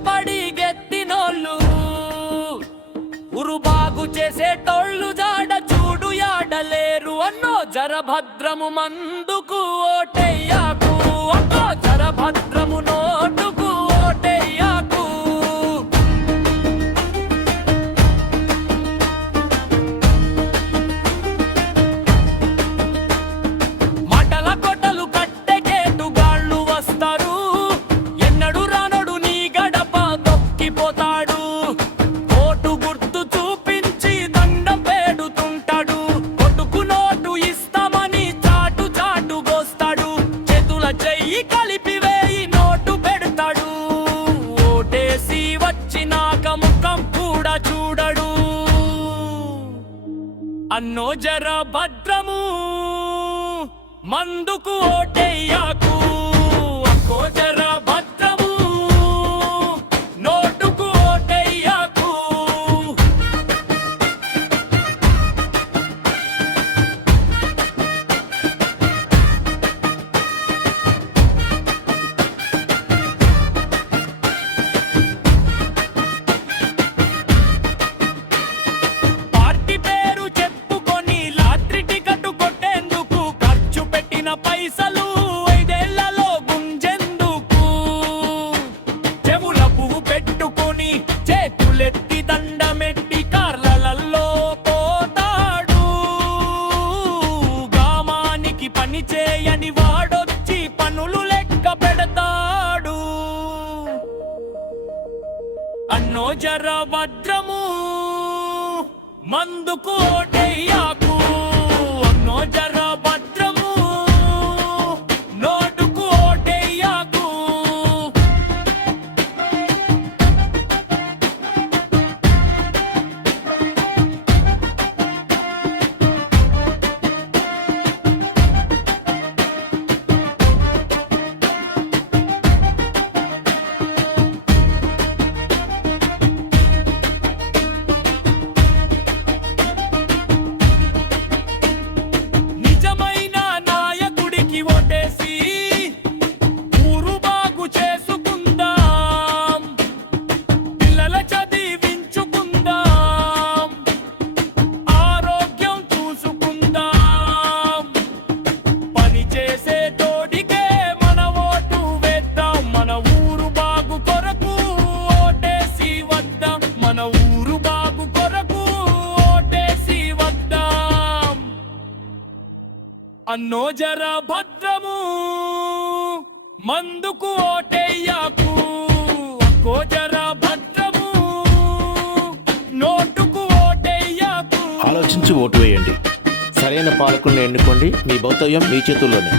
కష్టపడి గెత్తినోళ్ళు ఉరుబాగు చేసేటోళ్ళు జాడ చూడు యాడలేరు అన్నో జరభద్రము మందుకు ఓటెయ్యాకు అన్నో జరభద్రము నోటుకు ఓటెయ్యాకు మటల కొట్టలు కట్టెకేటు గాళ్ళు వస్తారు ఎన్నడు రానడు నీ గడప తొక్కిపోతాడు ఓటు గుర్తు చూపించి దండం పెడుతుంటాడు కొట్టుకు నోటు ఇస్తామని చాటు చాటు గోస్తాడు చేతుల చెయ్యి కలిపి వేయి నోటు పెడతాడు ఓటేసి వచ్చినాక ముఖం కూడా చూడడు అన్నో జర భద్రము మందుకు ఓటెయ్యాకు అక్కో జర భద్రము నోటుకు ఓటెయ్యాకు పార్టీ పేరు చెప్పుకొని లాటరీ టికెట్ కొట్టేందుకు ఖర్చు పెట్టిన పైసలు 5 ఏళ్లలో గుంజెందుకు చెవుల పువ్వు పెట్టుకొని చేతులెత్తి దండమెట్టి కార్లలో పోతాడు గ్రామానికి పని చేయని వాడొచ్చి పనులు లెక్క పెడతాడు అన్నో జర భద్రము మందుకు ఓటెయ్యాకు అన్నో జర భద్రము నోటుకు ఓటెయ్యాకు నిజమైన నాయకుడికి ఓటేసి ఊరు బాగు చేసుకుందాం పిల్లల చదివించుకుందాం ఆరోగ్యం చూసుకుందాం పని చేసే తోడికే మన ఓటు వేద్దాం మన ఊరు బాగు కొరకు ఓటేసి వద్దాం మన ఊరు బాగు కొరకు ఓటేసి వద్దాం అన్నో జర భద్రము మందుకు ఓటెయ్యాకు అక్కో జర భద్రము నోటుకు ఓటెయ్యాకు ఆలోచించి ఓటు వేయండి. సరైన పాలకుల్ని ఎన్నుకోండి. మీ భౌతవ్యం మీ చేతుల్లోనే.